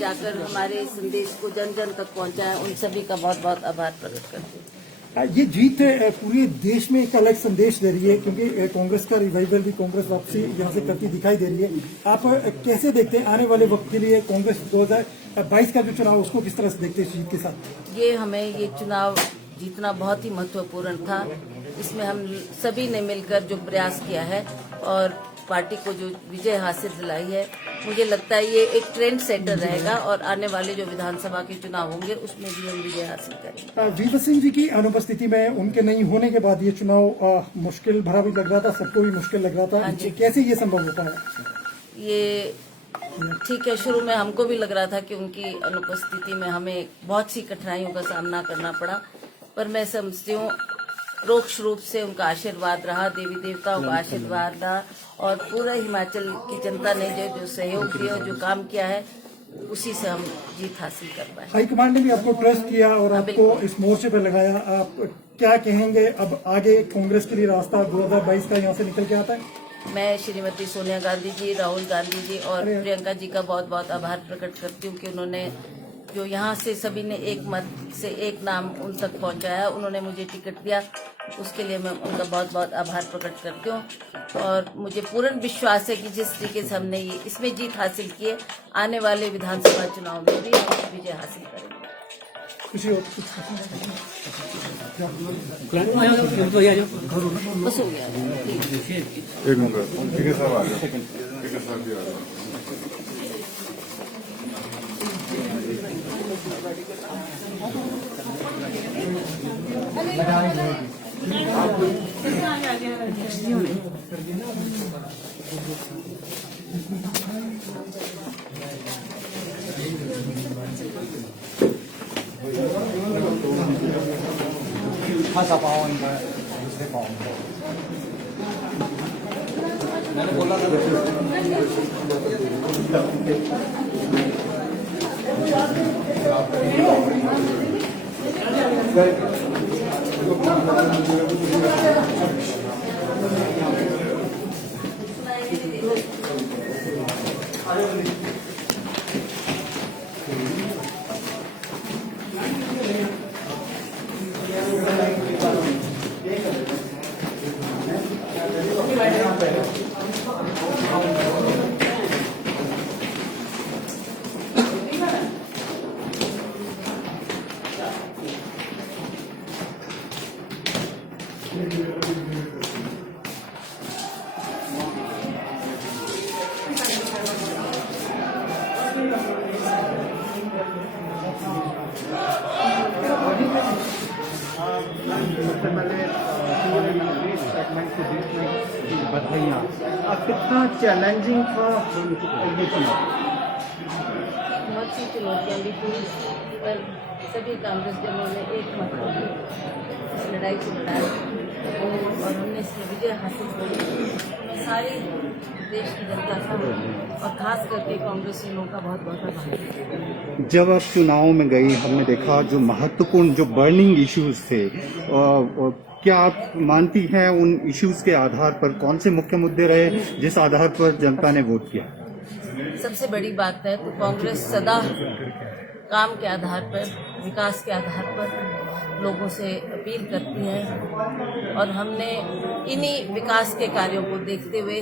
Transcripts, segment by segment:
जाकर हमारे संदेश को जन जन तक पहुंचाया, उन सभी का बहुत बहुत आभार प्रकट करती हूँ। ये जीत पूरे देश में एक अलग संदेश दे रही है, क्योंकि कांग्रेस का रिवाइवल भी, कांग्रेस वापसी यहाँ से करती दिखाई दे रही है। आप कैसे देखते हैं आने वाले वक्त के लिए कांग्रेस 2022 का जो चुनाव, उसको किस तरह से देखते हैं इस जीत के साथ? ये चुनाव जीतना बहुत ही महत्वपूर्ण था। इसमें हम सभी ने मिलकर जो प्रयास किया है और पार्टी को जो विजय हासिल दिलाई है, मुझे लगता है ये एक ट्रेंड सेटर रहेगा और आने वाले जो विधानसभा के चुनाव होंगे उसमें भी हम विजय हासिल करेंगे। वीर सिंह जी की अनुपस्थिति में, उनके नहीं होने के बाद ये चुनाव मुश्किल भरा भी लग रहा था, सबको भी मुश्किल लग रहा था। कैसे ये संभव होता है? ये ठीक है, शुरू में हमको भी लग रहा था कि उनकी अनुपस्थिति में हमें बहुत सी कठिनाइयों का सामना करना पड़ा, पर मैं समझती हूँ रोक्ष रूप से उनका आशीर्वाद रहा, देवी देवताओं का आशीर्वाद रहा और पूरे हिमाचल की जनता ने जो सहयोग दिया, जो काम किया है, उसी से हम जीत हासिल कर पाए। हाईकमांड ने भी आपको ट्रस्ट किया और आपको इस मोर्चे पर लगाया। आप क्या कहेंगे अब आगे कांग्रेस के लिए रास्ता 2022 का यहाँ से निकल के आता है? मैं श्रीमती सोनिया गांधी जी, राहुल गांधी जी और प्रियंका जी का बहुत बहुत आभार प्रकट करती हूँ कि उन्होंने जो यहाँ से सभी ने एक मत से एक नाम उन तक पहुँचाया, उन्होंने मुझे टिकट दिया, उसके लिए मैं उनका बहुत बहुत आभार प्रकट करती हूँ। और मुझे पूर्ण विश्वास है कि जिस तरीके से हमने ये इसमें जीत हासिल की है, आने वाले विधानसभा चुनाव में भी हम विजय हासिल करेंगे। बस हो गया, एक मिनट, ठीक है साहब आ गए, ठीक है साहब भी आ गए। खासा पावन दूसरे पावन मैंने बोला सबसे पहले स्टेटमेंट को बधाइयाँ। कितना चैलेंजिंग था ये चुनाव? बहुत सी चुनौतियाँ भी थी, पर सभी कांग्रेस जनों ने एक मत इस लड़ाई को बढ़ाया और हमने इसमें विजय हासिल की। सारी देश की जनता का और खास करके कांग्रेसियों का बहुत बहुत आभार। जब आप चुनाव में गई, हमने देखा जो महत्वपूर्ण जो बर्निंग इश्यूज थे, क्या आप मानती हैं उन इश्यूज के आधार पर कौन से मुख्य मुद्दे रहे जिस आधार पर जनता ने वोट किया? सबसे बड़ी बात है तो कांग्रेस सदा काम के आधार पर, विकास के आधार पर लोगों से अपील करती है और हमने इन्हीं विकास के कार्यों को देखते हुए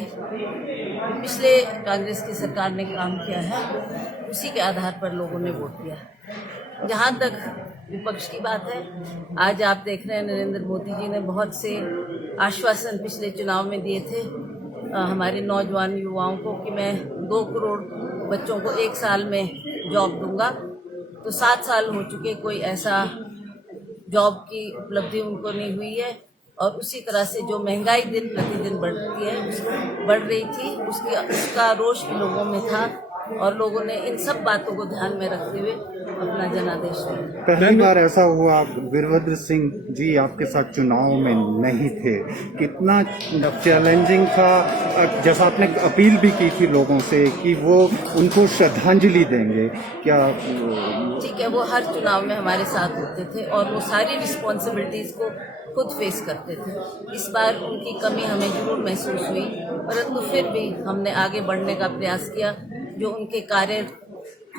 पिछले कांग्रेस की सरकार ने काम किया है, उसी के आधार पर लोगों ने वोट दिया। जहाँ तक विपक्ष की बात है, आज आप देख रहे हैं नरेंद्र मोदी जी ने बहुत से आश्वासन पिछले चुनाव में दिए थे हमारे नौजवान युवाओं को कि मैं 2 करोड़ बच्चों को 1 साल में जॉब दूंगा। तो 7 साल हो चुके, कोई ऐसा जॉब की उपलब्धि उनको नहीं हुई है और उसी तरह से जो महंगाई दिन प्रतिदिन बढ़ती है, बढ़ रही थी, उसका रोष भी लोगों में था और लोगों ने इन सब बातों को ध्यान में रखते हुए अपना जनादेश दिया। पहली बार ऐसा हुआ वीरभद्र सिंह जी आपके साथ चुनाव में नहीं थे, कितना चैलेंजिंग था? जैसा आपने अपील भी की थी लोगों से कि वो उनको श्रद्धांजलि देंगे, क्या? ठीक है, वो हर चुनाव में हमारे साथ होते थे और वो सारी रिस्पॉन्सिबिलिटीज को खुद फेस करते थे। इस बार उनकी कमी हमें जरूर महसूस हुई, परंतु फिर भी हमने आगे बढ़ने का प्रयास किया। जो उनके कार्य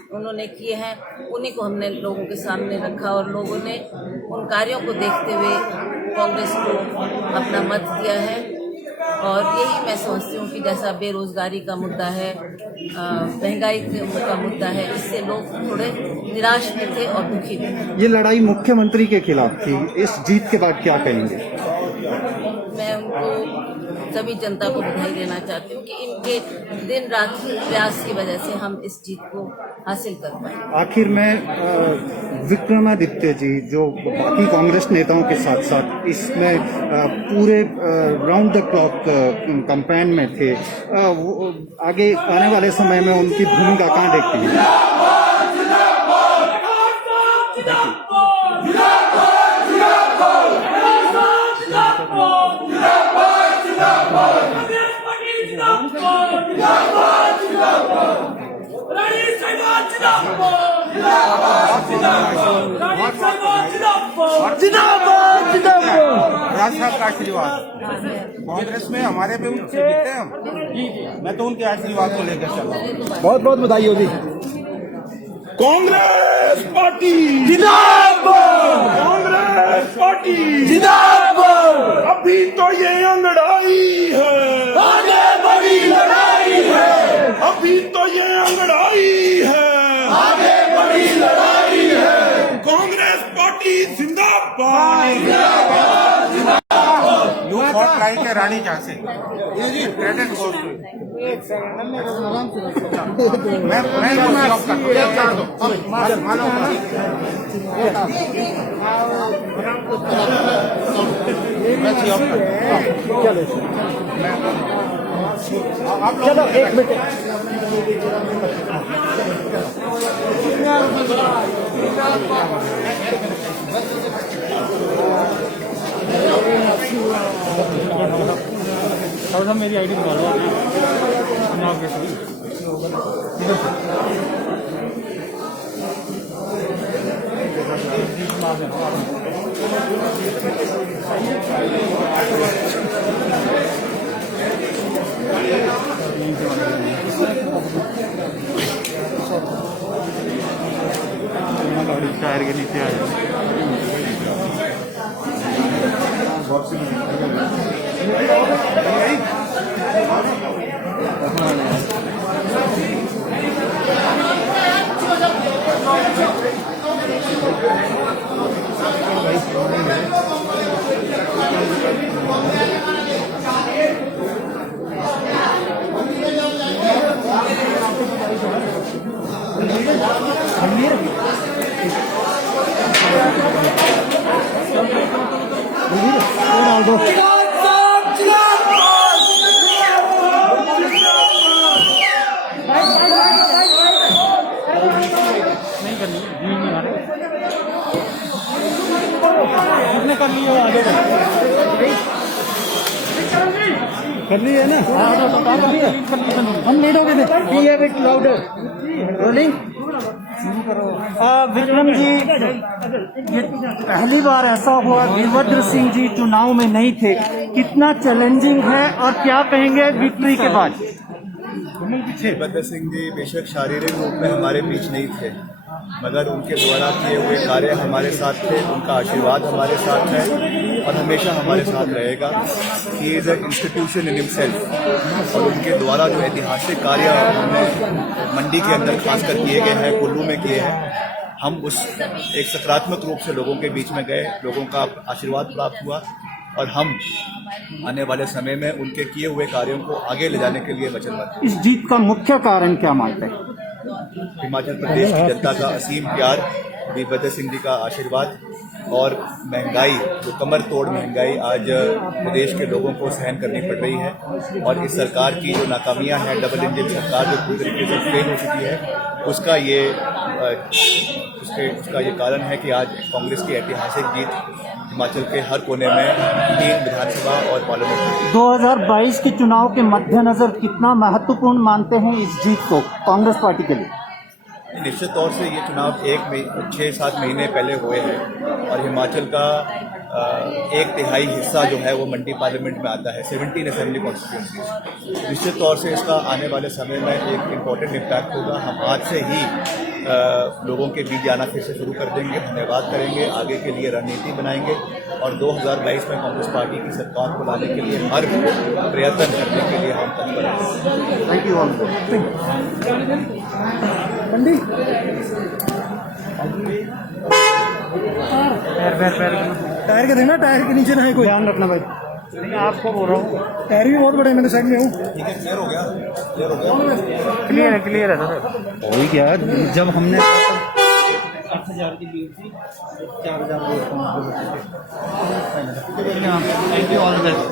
उन्होंने किए हैं उन्हीं को हमने लोगों के सामने रखा और लोगों ने उन कार्यों को देखते हुए कांग्रेस को अपना मत दिया है। और यही मैं समझती हूँ कि जैसा बेरोजगारी का मुद्दा है, महंगाई का मुद्दा है, इससे लोग थोड़े निराश भी थे और दुखी भी थे। ये लड़ाई मुख्यमंत्री के खिलाफ थी, इस जीत के बाद क्या कहेंगे? मैं उनको सभी जनता को बधाई देना चाहती हूँ कि इनके दिन रात प्रयास की वजह से हम इस जीत को हासिल कर पाए। आखिर में विक्रमादित्य जी जो बाकी कांग्रेस नेताओं के साथ साथ इसमें पूरे राउंड द क्लॉक कैंपेन में थे, वो आगे आने वाले समय में उनकी भूमिका कहाँ देखती है? राज साहब का आशीर्वाद कांग्रेस में हमारे पे उनसे जीते हम, मैं तो उनके आशीर्वाद को लेकर चल रहा हूँ। बहुत बहुत बधाई होगी। कांग्रेस पार्टी जिंदाबाद, कांग्रेस पार्टी जिंदाबाद। अभी तो ये अंगड़ाई है, आगे बड़ी लड़ाई है। अभी तो ये अंगड़ाई है, आगे बड़ी लड़ाई है। कांग्रेस पार्टी जिंदाबाद, जिंदाबाद, जिंदाबाद। यू फॉर ट्राई के रानी झांसी, क्रेडिट गोes to you। मैं जॉब कर दो मानो मैं जॉब कर आप चलो एक मिनट। थोड़ा मेरी आईडी बता दो टायर के नीचे आ जाए। कर ली है ना? हम लेट हो गए थे। Be a bit louder. Rolling. Vikram ji, पहली बार ऐसा हुआ वीरभद्र सिंह जी चुनाव में नहीं थे, कितना चैलेंजिंग है और क्या कहेंगे विक्ट्री के बाद? वीरभद्र सिंह जी बेशक शारीरिक रूप में हमारे बीच नहीं थे, मगर उनके द्वारा किए हुए कार्य हमारे साथ थे, उनका आशीर्वाद हमारे साथ है और हमेशा हमारे साथ रहेगा। He is an institution in himself और उनके द्वारा जो ऐतिहासिक कार्य हमने मंडी के अंदर खासकर किए गए हैं, कुल्लू में किए हैं, हम उस एक सकारात्मक रूप से लोगों के बीच में गए, लोगों का आशीर्वाद प्राप्त हुआ और हम आने वाले समय में उनके किए हुए कार्यों को आगे ले जाने के लिए वचनबद्ध हैं। इस जीत का मुख्य कारण क्या मानते हैं? हिमाचल प्रदेश की जनता का असीम प्यार, वीरभद्र सिंह जी का आशीर्वाद और महंगाई, जो कमर तोड़ महंगाई आज प्रदेश के लोगों को सहन करनी पड़ रही है और इस सरकार की जो नाकामियां हैं, डबल इंजन सरकार जो पूरी तरीके से फेल हो चुकी है, उसका ये कारण है कि आज कांग्रेस की ऐतिहासिक जीत हिमाचल के हर कोने में 3 विधानसभा और पार्लियामेंट। 2022 के चुनाव के मद्देनजर कितना महत्वपूर्ण मानते हैं इस जीत को कांग्रेस पार्टी के लिए? निश्चित तौर से ये चुनाव 6-7 महीने पहले हुए हैं और हिमाचल का 1/3 हिस्सा जो है वो मंडी पार्लियामेंट में आता है, 17 असेंबली कॉन्स्टिट्यूंसीज। निश्चित तौर से इसका आने वाले समय में एक इम्पोर्टेंट इम्पैक्ट होगा। हम आज से ही लोगों के बीच जाना फिर से शुरू कर देंगे, धन्यवाद करेंगे, आगे के लिए रणनीति बनाएंगे और 2022 में कांग्रेस पार्टी की सरकार को लाने के लिए हर प्रयत्न करने के लिए हम तत्पर हैं। Thank you all. Mandi tyre के देना, टायर के नीचे ना है कोई, ध्यान रखना भाई। आपको बोल रहा हूँ, टायर भी बहुत बड़े, मैंने साइड में हूँ। क्लियर है सर। हो ही गया जब हमने 8,000 की बिल थी, 4,000 thank you all the best.